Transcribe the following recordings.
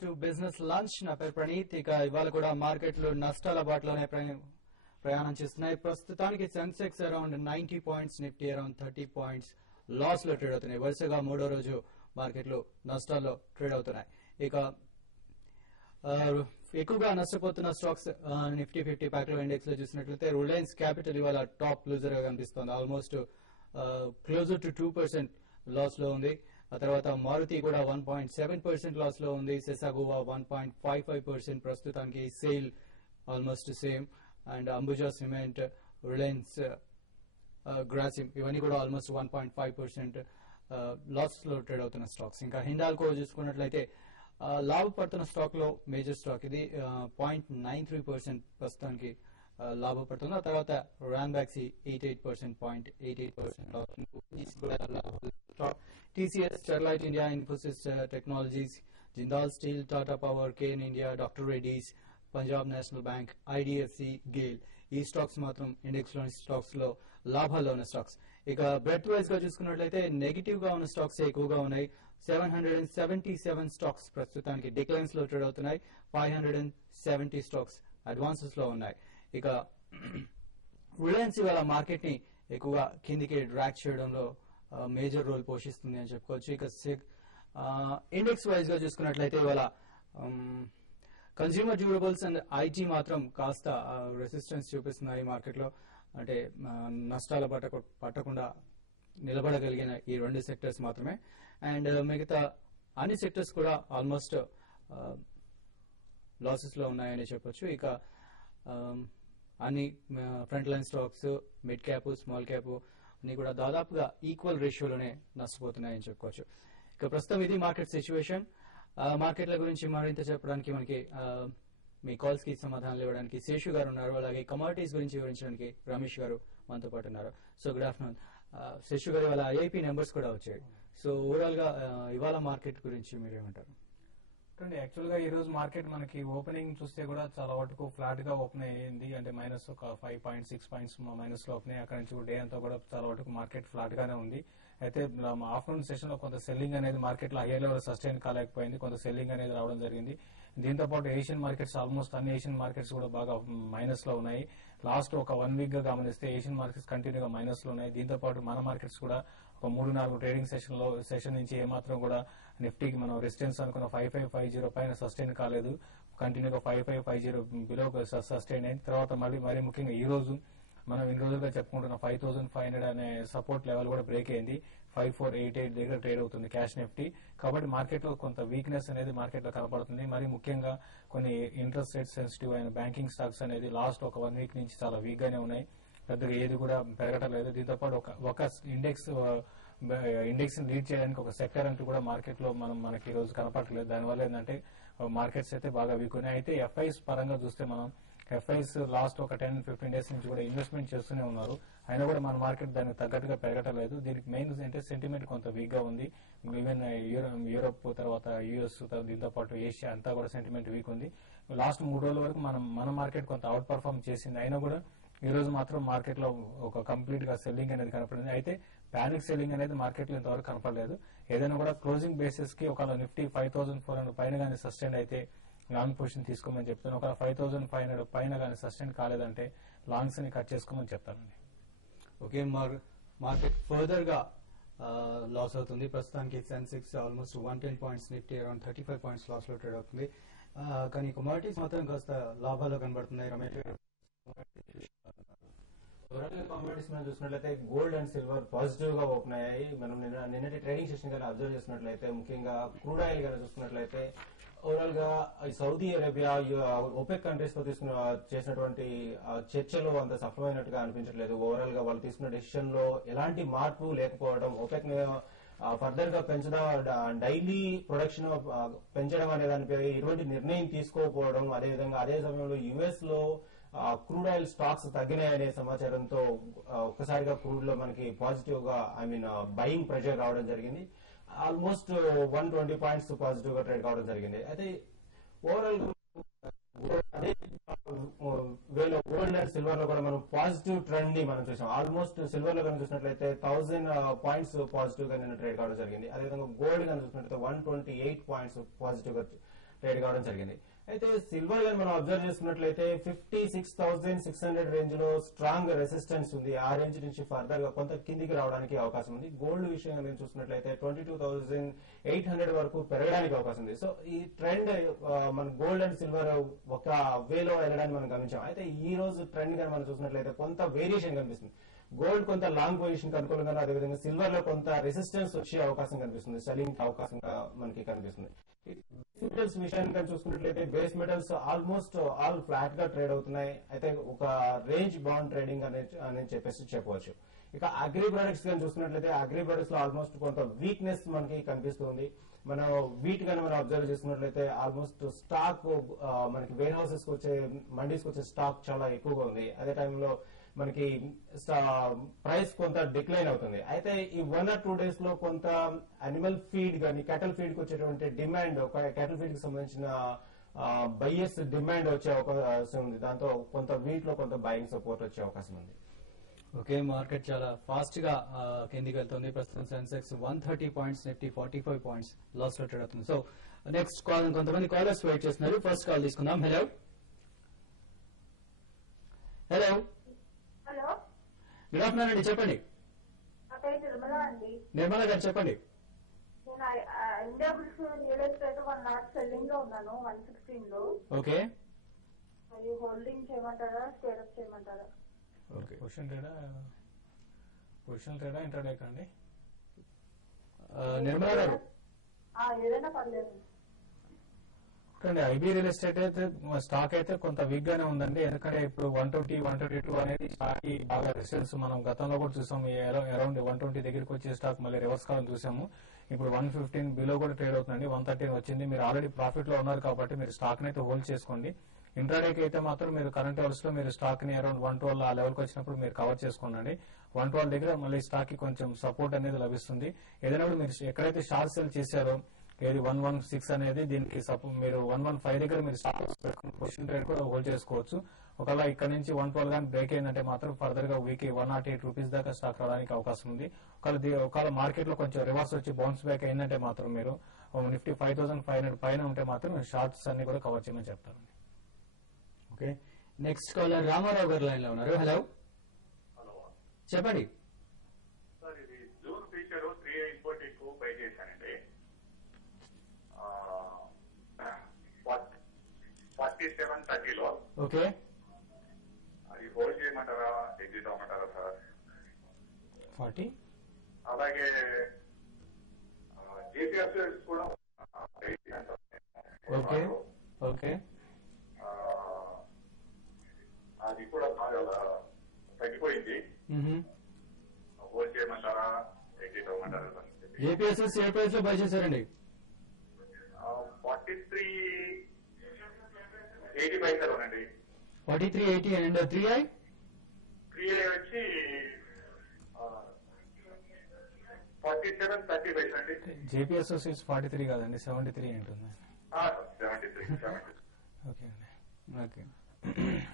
To business lunch నా పేరు ప్రణీత్. ఇక ఇవాళ కూడా మార్కెట్లు నష్టాల బాటలోనే ప్రయాణం చేస్తున్నాయి. ప్రస్తుతానికి Sensex around 90 points, Nifty around 30 points loss లో ట్రేడ్ అవుతున్నాయి. వరుసగా మూడో రోజు మార్కెట్లు నష్టాల్లో ట్రేడ్ అవుతున్నాయి. ఇక ఎక్కువగా నష్టపోతున్న స్టాక్స్ నిఫ్టీ 50 ప్యాక్ లో ఇండెక్స్ లో చూసినట్లయితే రిలయన్స్ క్యాపిటల్ ఇవాళ టాప్ లూజర్ గా కనిపిస్తోంది. ఆల్మోస్ట్ క్లోజర్ టు 2% లాస్ లో ఉంది. ఆ తర్వాత మారుతి కూడా 1.7% లాస్ లో ఉంది. సెసాగోవా 1.55%. ప్రస్తుతానికి sale almost same. And Ambuja cement, Reliance Grasim ఇవన్నీ కూడా ఆల్మోస్ట్ 1.5% లాస్ లో ట్రేడ్ అవుతున్న స్టాక్స్. ఇంకా హిండాల్కో చూసుకున్నట్లయితే లాభపడుతున్న స్టాక్ లో మేజర్ స్టాక్ ఇది 0.93% ప్రస్తుతానికి లాభపడుతుంది. ఆ తర్వాత Ranbaxy 88%, 0.88% TCS, Sterlite India, Infosys Technologies, Jindal Steel, Tata Power, KN India, Dr. Reddy's, Punjab national bank, IDFC, Gayle ఈ స్టాక్స్ మాత్రం ఇండెక్స్ లోని స్టాక్స్ లో లాభాల్లో ఉన్న స్టాక్స్. ఇక బ్రెడ్ వైజ్ గా చూసుకున్నట్లయితే నెగిటివ్ గా ఉన్న స్టాక్స్ ఎక్కువగా ఉన్నాయి. 777 స్టాక్స్ ప్రస్తుతానికి డిక్లైన్స్ లో ట్రేడ్ అవుతున్నాయి. 570 స్టాక్స్ అడ్వాన్సెస్ లో ఉన్నాయి. ఇక రిలయన్స్ ఇవాళ మార్కెట్ ని ఎక్కువగా కిందికి డ్రాక్ చేయడంలో మేజర్ రోల్ పోషిస్తుంది అని చెప్పుకోవచ్చు. ఇక ఇండెక్స్ వైజ్ గా చూసుకున్నట్లయితే ఇవాళ కన్స్యూమర్ డ్యూరబుల్స్ అండ్ ఐటీ మాత్రం కాస్త రెసిస్టెన్స్ చూపిస్తున్నాయి మార్కెట్ లో. అంటే నష్టాలు పట్టకుండా నిలబడగలిగిన ఈ రెండు సెక్టర్స్ మాత్రమే. అండ్ మిగతా అన్ని సెక్టర్స్ కూడా ఆల్మోస్ట్ లాసెస్ లో ఉన్నాయని చెప్పొచ్చు. ఇక అన్ని front line stocks, mid cap, small cap అన్ని కూడా దాదాపుగా ఈక్వల్ రేషియోలోనే నష్టపోతున్నాయని చెప్పుకోవచ్చు. ఇక ప్రస్తుతం ఇది మార్కెట్ సిచ్యువేషన్. మార్కెట్ల గురించి మరింత చెప్పడానికి మనకి మీ కాల్స్ కి సమాధానాలు ఇవ్వడానికి శేషు గారు ఉన్నారు. అలాగే కమోడిటీస్ గురించి వివరించడానికి రమేష్ గారు మనతో పాటు ఉన్నారు. సో గుడ్ ఆఫ్టర్నూన్ శేషు గారు. ఇవాళ ఐఐపీ నెంబర్స్ కూడా వచ్చాయి. సో ఓవరాల్ గా ఇవాళ మార్కెట్ గురించి మీరేమంటారు? యాక్చువల్ గా ఈ రోజు మార్కెట్ మనకి ఓపెనింగ్ చూస్తే కూడా చాలా వరకు ఫ్లాట్ గా ఓపెన్ అయ్యింది. అంటే మైనస్ ఒక 5.6 పాయింట్స్ మైనస్ లో ఓపెన్ అయ్యి అక్కడ నుంచి డే అంతా కూడా చాలా వరకు మార్కెట్ ఫ్లాట్ గానే ఉంది. అయితే ఆఫ్టర్నూన్ సెషన్ లో కొంత సెల్లింగ్ అనేది మార్కెట్ లో హై లెవెల్ సస్టైన్ కాలేకపోయింది. కొంత సెల్లింగ్ అనేది రావడం జరిగింది. దీంతో పాటు ఏషియన్ మార్కెట్స్ ఆల్మోస్ట్ అన్ని ఏషియన్ మార్కెట్స్ కూడా బాగా మైనస్ లో ఉన్నాయి. లాస్ట్ ఒక 1 వీక్ గా గమనిస్తే ఏషియన్ మార్కెట్స్ కంటిన్యూగా మైనస్ లో ఉన్నాయి. దీంతో పాటు మన మార్కెట్స్ కూడా ఒక 3-4 ట్రేడింగ్ సెషన్ నుంచి ఏమాత్రం కూడా నిఫ్టీకి మనం రెసిస్టెన్స్ అనుకున్న 5550 పైన సస్టైన్ కాలేదు. కంటిన్యూగా 5550 బిలో సస్టైన్ అయింది. తర్వాత మరీ ముఖ్యంగా ఈ రోజు మనం ఇన్ని రోజులుగా చెప్పుకుంటున్న 5500 అనే సపోర్ట్ లెవెల్ కూడా బ్రేక్ అయింది. 5488 దగ్గర ట్రేడ్ అవుతుంది క్యాష్ నిఫ్టీ. కాబట్టి మార్కెట్ లో కొంత వీక్నెస్ అనేది మార్కెట్ లో కనపడుతుంది. మరి ముఖ్యంగా కొన్ని ఇంట్రెస్ట్ రేట్ సెన్సిటివ్ అయిన బ్యాంకింగ్ స్టాక్స్ అనేది లాస్ట్ ఒక 1 వీక్ నుంచి చాలా వీక్ గానే ఉన్నాయి. పెద్దగా ఏది కూడా పెరగటలేదు. దీంతో పాటు ఒక ఇండెక్స్ ని లీడ్ చేయడానికి ఒక సెక్టర్ అంటూ కూడా మార్కెట్ లో మనకి ఈ రోజు కనపడలేదు. దానివల్ల ఏంటంటే మార్కెట్స్ అయితే బాగా వీక్ ఉన్నాయి. అయితే ఎఫ్ఐస్ పరంగా చూస్తే మనం ఎఫ్ఐస్ లాస్ట్ ఒక 10-15 డేస్ నుంచి కూడా ఇన్వెస్ట్మెంట్ చేస్తూనే ఉన్నారు. అయినా కూడా మన మార్కెట్ దానికి తగ్గట్టుగా పెరగటలేదు. దీనికి మెయిన్ అంటే సెంటిమెంట్ కొంత వీక్ గా ఉంది. ఈవెన్ యూరోప్ తర్వాత యుఎస్ దీంతో పాటు ఏషియా అంతా కూడా సెంటిమెంట్ వీక్ ఉంది. లాస్ట్ 3 రోజుల వరకు మన మార్కెట్ కొంత అవుట్ పర్ఫార్మ్ చేసింది. అయినా కూడా ఈ రోజు మాత్రం మార్కెట్ లో ఒక కంప్లీట్ గా సెల్లింగ్ అనేది కనపడింది. అయితే ప్యానిక్ సెల్లింగ్ అనేది మార్కెట్ లో ఇంతవరకు కనపడలేదు. ఏదైనా కూడా క్లోజింగ్ బేసిస్ కి ఒకవేళ నిఫ్టీ 5400 పైన కానీ సస్టైన్ అయితే లాంగ్ పొజిషన్ తీసుకోమని చెప్తాను. ఒక 5500 పైన కానీ సస్టైన్ కాలేదంటే లాంగ్స్ ని కట్ చేసుకోమని చెప్తానండి. ఓకే, మార్కెట్ ఫర్దర్ గా లాస్ అవుతుంది. ప్రస్తుతానికి Sensex almost 110 points, Nifty around 35 points loss లో ట్రేడ్ అవుతుంది. కానీ కమోడిటీస్ మాత్రం కాస్త లాభాల్లో కనబడుతున్నాయి. రమేష్ గారు, కమోడిటీస్ మనం చూసినట్లయితే గోల్డ్ అండ్ సిల్వర్ పాజిటివ్ గా ఓపెన్ అయ్యాయి. మనం నిన్నటి ట్రేడింగ్ సెషన్ కానీ అబ్జర్వ్ చేసినట్లయితే ముఖ్యంగా క్రూడ్ ఆయిల్ కానీ చూసుకున్నట్లయితే ఓవరాల్ గా సౌదీ అరేబియా ఓపెక్ కంట్రీస్ తో చేసినటువంటి చర్చలు అంత సఫలమైనట్టుగా అనిపించట్లేదు. ఓవరాల్ గా వాళ్ళు తీసుకున్న డెసిషన్ లో ఎలాంటి మార్పు లేకపోవడం, ఓపెక్ ఫర్దర్ గా పెంచడం, డైలీ ప్రొడక్షన్ పెంచడం అనే దానిపై ఎటువంటి నిర్ణయం తీసుకోకపోవడం, అదేవిధంగా అదే సమయంలో యుఎస్ లో క్రూడ్ ఆయిల్ స్టాక్స్ తగ్గినాయనే సమాచారంతో ఒక్కసారిగా క్రూడ్ లో మనకి పాజిటివ్ గా బయింగ్ ప్రెషర్ రావడం జరిగింది. ఆల్మోస్ట్ 120 పాయింట్స్ పాజిటివ్ గా ట్రేడ్ కావడం జరిగింది. అయితే ఓవరాల్ అదే వేలో గోల్డ్ అండ్ సిల్వర్ లో కూడా మనం పాజిటివ్ ట్రెండ్ ని మనం చూసాం. ఆల్మోస్ట్ సిల్వర్ లో కనుక చూసినట్లయితే 1000 పాయింట్స్ పాజిటివ్ గా నిన్న ట్రేడ్ కావడం జరిగింది. అదేవిధంగా గోల్డ్ కనుక చూసినట్లయితే 128 పాయింట్స్ పాజిటివ్ గా ట్రేడ్ కావడం జరిగింది. అయితే సిల్వర్ గాని మనం అబ్జర్వ్ చేసుకున్నట్లయితే 56,600 రేంజ్ లో స్ట్రాంగ్ రెసిస్టెన్స్ ఉంది. ఆ రేంజ్ నుంచి ఫర్దర్ గా కొంత కిందికి రావడానికి అవకాశం ఉంది. గోల్డ్ విషయం నేను చూసుకున్నట్లయితే 22,800 వరకు పెరగడానికి అవకాశం ఉంది. సో ఈ ట్రెండ్ మన గోల్డ్ అండ్ సిల్వర్ ఒక వేలో వెళ్ళడానికి మనం గమనించాం. అయితే ఈ రోజు ట్రెండ్ కానీ మనం చూసినట్లయితే కొంత వేరియేషన్ కనిపిస్తుంది. గోల్డ్ కొంత లాంగ్ పొజిషన్ అనుకూలంగా, అదేవిధంగా సిల్వర్ లో కొంత రెసిస్టెన్స్ వచ్చే అవకాశం కనిపిస్తుంది, సెల్లింగ్ అవకాశంగా మనకి కనిపిస్తుంది. మెటల్స్ విషయాన్ని చూసుకున్నట్లయితే base metals almost all flat గా ట్రేడ్ అవుతున్నాయి. అయితే ఒక రేంజ్ బౌండ్ ట్రేడింగ్ అని చెప్పేసి చెప్పవచ్చు. ఇక అగ్రి ప్రొడక్ట్స్ కానీ చూసుకున్నట్లయితే అగ్రి ప్రొడక్ట్స్ లో ఆల్మోస్ట్ కొంత వీక్నెస్ మనకి కనిపిస్తుంది. మనం వీట్ గానీ మనం అబ్జర్వ్ చేసుకున్నట్లయితే ఆల్మోస్ట్ స్టాక్ మనకి వేర్ హౌసెస్ కి వచ్చే, మండీస్ కి వచ్చే స్టాక్ చాలా ఎక్కువగా ఉంది. అదే టైంలో మనకి ప్రైస్ కొంత డిక్లైన్ అవుతుంది. అయితే ఈ 1 or 2 days లో కొంత అనిమల్ ఫీడ్ గానీ క్యాటల్ ఫీడ్ కి వచ్చేటువంటి డిమాండ్, ఒక క్యాటల్ ఫీడ్ కి సంబంధించిన బయ్యర్స్ డిమాండ్ వచ్చే అవకాశం ఉంది. దాంతో కొంత వీట్ లో కొంత బయింగ్ సపోర్ట్ వచ్చే అవకాశం ఉంది. ఓకే, మార్కెట్ చాలా ఫాస్ట్ గా కిందికి వెళ్తుంది. ప్రస్తుతం Sensex 130 points, Nifty 45 points loss లో ట్రేడ్ అవుతుంది. సో నెక్స్ట్ కాల్, కొంతమంది కాలర్స్ వెయిట్ చేస్తున్నారు. ఫస్ట్ కాల్ తీసుకుందాం. Hello hello hello, good afternoon అండి, చెప్పండి. నా పేరు నిర్మలా అండి. నిర్మల గారు చెప్పండి. నేను India bulls real estate 1 lakh selling లో ఉన్నాను, 116 లో. ఓకే అది హోల్డింగ్ చేయమంటారా, స్టేటప్ చేయమంటారా? ఓకే, పొజిషన్ ట్రేడా ఇంటర్డే అండి? నిర్మల గారు ఏదైనా పర్లేదు. ఐబీ రియల్ ఎస్టేట్ అయితే స్టాక్ అయితే కొంత వీక్ గానే ఉందండి. ఎందుకంటే ఇప్పుడు 120, 122 అనేది స్టాక్ కి బాగా రెసిస్టెన్స్ మనం గతంలో కూడా చూసాము. అరౌండ్ 120 దగ్గరికి వచ్చే స్టాక్ మళ్ళీ రివర్స్ కాలం చూసాము. ఇప్పుడు 115 బిలో కూడా ట్రేడ్ అవుతుందండి. 113 వచ్చింది. మీరు ఆల్రెడీ ప్రాఫిట్ లో ఉన్నారు కాబట్టి మీరు స్టాక్ ని అయితే హోల్డ్ చేసుకోండి. ఇంట్రాడేకి అయితే మాత్రం మీరు కరెంట్ అవర్స్ లో మీరు స్టాక్ ని అరౌండ్ 112 ఆ లెవెల్ కి వచ్చినప్పుడు మీరు కవర్ చేసుకోండి. 112 దగ్గర మళ్ళీ స్టాక్ కి కొంచెం సపోర్ట్ అనేది లభిస్తుంది. ఏదైనా మీరు ఎక్కడైతే షార్ట్ సెల్ చేశారో, ఏది 116 అనేది దీనికి మీరు 115 దగ్గర మీరు స్టాక్ పొజిషన్ ట్రేడ్ కూడా హోల్డ్ చేసుకోవచ్చు. ఒకవేళ ఇక్కడ నుంచి 112 కానీ బ్రేక్ అయిందంటే మాత్రం ఫర్దర్ గా వీక్ 108 రూపీస్ దాకా స్టాక్ రావడానికి అవకాశం ఉంది. ఒకవేళ మార్కెట్ లో కొంచెం రివర్స్ వచ్చి బౌన్స్ బ్యాక్ అయిందంటే మాత్రం మీరు నిఫ్టీ 5,500 పైన ఉంటే మాత్రం షార్ట్స్ అన్ని కూడా కవర్ చేయమని చెప్తారండి. ఓకే, నెక్స్ట్ కాలర్ రామారావు గారు లైన్ లో ఉన్నారు. హలో చెప్పండి. సార్, ఇది జూన్ ఫ్యూచర్ 380 కు బై చేశానండి. 47.30 లో. ఓకే, అది హోల్డ్ చేయమంటారా, ఎగ్జిట్ అవ్వమంటారా సార్? 40 అలాగే జీపీఎస్ కూడా ఓకే ఓకే అది కూడా బాగా తగ్గిపోయింది. హోల్డ్ చేయమంటారా, ఎగ్జిట్ అవ్వమంటారా సార్? ఏపీఎస్ఎస్ ఏ ప్రైస్ లో బై చేశారండి? 43.80 అండి. 43.80 అండ్ 3i 3i వచ్చి 47.30 అండి. జేపీఎస్ 43 కాదండి, 73 ఉంటుంది. 73. ఓకే అండి. ఓకే,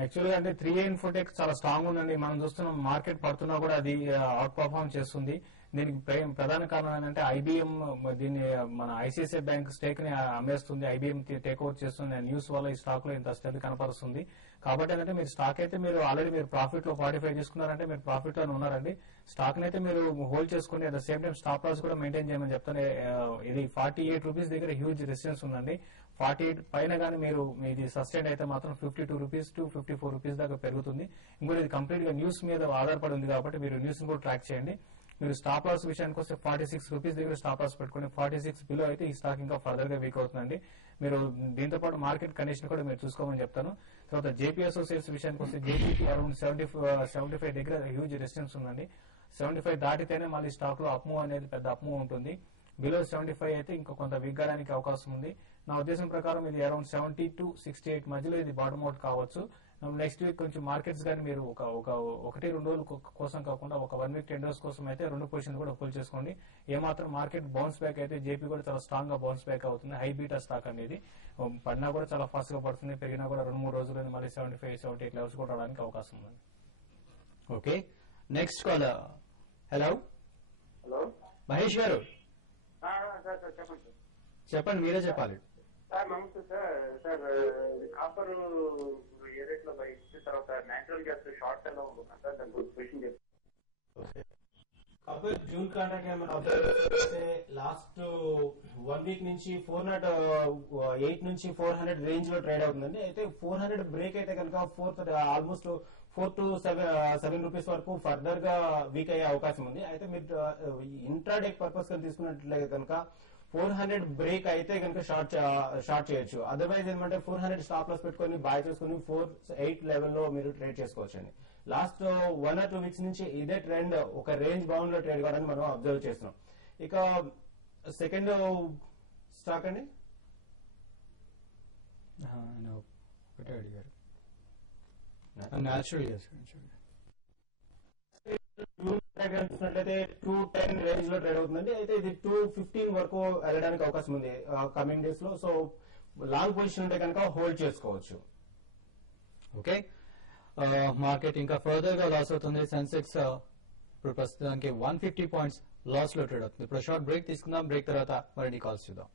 యాక్చువల్ గా అంటే 3i ఇన్ఫోటెక్ చాలా స్ట్రాంగ్ ఉందండి. మనం చూస్తున్నాం మార్కెట్ పడుతున్నా కూడా అది అవుట్ పర్ఫార్మ్ చేస్తుంది. దీనికి ప్రధాన కారణం ఏంటంటే ఐబీఎం దీన్ని మన ఐసిఐసిఐ బ్యాంక్ స్టేక్ ని అమ్మేస్తుంది, ఐబీఎం టేక్ ఓవర్ చేస్తుంది. న్యూస్ వల్ల ఈ స్టాక్ లో ఇంత స్ట్రెంత్ కనపరుస్తుంది. కాబట్టి ఏంటంటే మీరు స్టాక్ అయితే మీరు ఆల్రెడీ మీరు ప్రాఫిట్ లో 45 చేసుకున్నారంటే మీరు ప్రాఫిట్ లో ఉన్నారండి. స్టాక్ అయితే మీరు హోల్డ్ చేసుకుని at the same time stop loss కూడా మెయింటైన్ చేయమని చెప్తాను. ఇది 48 రూపీస్ దగ్గర హ్యూజ్ రెసిస్టెన్స్ ఉందండి. 48 పైన కానీ మీరు ఇది సస్టైన్ అయితే మాత్రం 52 రూపీస్ టు 54 రూపీస్ దాకా పెరుగుతుంది. ఇంకోటి ఇది కంప్లీట్ గా న్యూస్ మీద ఆధారపడి ఉంది కాబట్టి మీరు న్యూస్ కూడా ట్రాక్ చేయండి. మీరు స్టాప్ లాస్ విషయానికి వస్తే 46 రూపీస్ దగ్గర స్టాప్ లాస్ పెట్టుకుని 46 బిలో అయితే ఈ స్టాక్ ఇంకా ఫర్దర్ గా వీక్ అవుతుందండి. మీరు దీంతో పాటు మార్కెట్ కండిషన్ కూడా మీరు చూసుకోమని చెప్తాను. తర్వాత జేపీ అసోసియేట్స్ విషయానికి వస్తే జేపీకి అరౌండ్ 75 దగ్గర హ్యూజ్ రెసిస్టెన్స్ ఉందండి. 75 దాటితేనే మళ్ళీ స్టాక్ లో అప్మూవ్ అనేది పెద్ద అప్మూవ్ ఉంటుంది. బిలో 75 అయితే ఇంకా కొంత వీక్ కావడానికి అవకాశం ఉంది. నా ఉద్దేశం ప్రకారం ఇది అరౌండ్ 70 to 68 మధ్యలో ఇది బాటమ్ అవుట్ కావచ్చు. నెక్స్ట్ వీక్ కొంచెం మార్కెట్స్ కానీ మీరు ఒక 1-2 రోజుల కోసం కాకుండా ఒక 1 week 10 days కోసం అయితే 2 పొజిషన్ కూడా హోల్డ్ చేసుకోండి. ఏమాత్రం మార్కెట్ బౌన్స్ బ్యాక్ అయితే జేపీ కూడా చాలా స్ట్రాంగ్ గా బౌన్స్ బ్యాక్ అవుతుంది. హై బీటా స్టాక్ అనేది పడినా కూడా చాలా ఫాస్ట్ గా పడుతుంది. పెరిగినా కూడా 2-3 రోజులు మళ్ళీ 75-78 లెవెల్స్ కూడా రావడానికి అవకాశం ఉంది. Okay, next call. Hello hello Mahesh గారు సార్ చెప్పండి సార్. చెప్పండి, మీరే చెప్పాలి. సార్ నమస్తే సార్. సార్ కాపర్ ఏ రేట్ లో బై ఇచ్చిన తర్వాత నేచురల్ గ్యాస్ షార్ట్ ఎలా ఉంటుంది సార్? దాని గురించి క్వశ్చన్ చెప్తాను. కాపర్ జూన్ కాంట్రాక్ట్ మనం అబ్జర్వ్ చేస్తే లాస్ట్ 1 వీక్ నుంచి 408 నుంచి 400 రేంజ్ లో ట్రేడ్ అవుతుందండి. అయితే 400 బ్రేక్ అయితే కనుక ఆల్మోస్ట్ 4 to 7 రూపీస్ వరకు ఫర్దర్ గా వీక్ అయ్యే అవకాశం ఉంది. అయితే మీరు ఇంట్రాడే పర్పస్ గా తీసుకున్నట్లయితే కనుక 400 బ్రేక్ అయితే కనుక షార్ట్ చేయొచ్చు. అదర్వైజ్ ఏంటంటే 400 స్టాప్ లాస్ పెట్టుకొని బాయ్ చేసుకుని 408 లెవెల్లో మీరు ట్రేడ్ చేసుకోవచ్చు అండి. లాస్ట్ 1 or 2 వీక్స్ నుంచి ఇదే ట్రెండ్ ఒక రేంజ్ బౌండ్ లో ట్రేడ్ కావడానికి మనం అబ్జర్వ్ చేస్తున్నాం. ఇక సెకండ్ స్టాక్ అండి ఒకటే అడిగారు న్యాచురల్ గ్యాస్ చూసినట్లయితే 210 రేంజ్ లో ట్రేడ్ అవుతుందండి. అయితే ఇది 215 వరకు వెళ్ళడానికి అవకాశం ఉంది కమింగ్ డేస్ లో. సో లాంగ్ పొజిషన్ ఉంటే కనుక హోల్డ్ చేసుకోవచ్చు. ఓకే, మార్కెట్ ఇంకా ఫర్దర్ గా లాస్ అవుతుంది. సెన్సెక్స్ ఇప్పుడు ప్రస్తుతానికి 150 పాయింట్స్ లాస్ లో ట్రేడ్ అవుతుంది. ఇప్పుడు షార్ట్ బ్రేక్ తీసుకుందాం. బ్రేక్ తర్వాత మరిన్ని కాల్స్ చూద్దాం.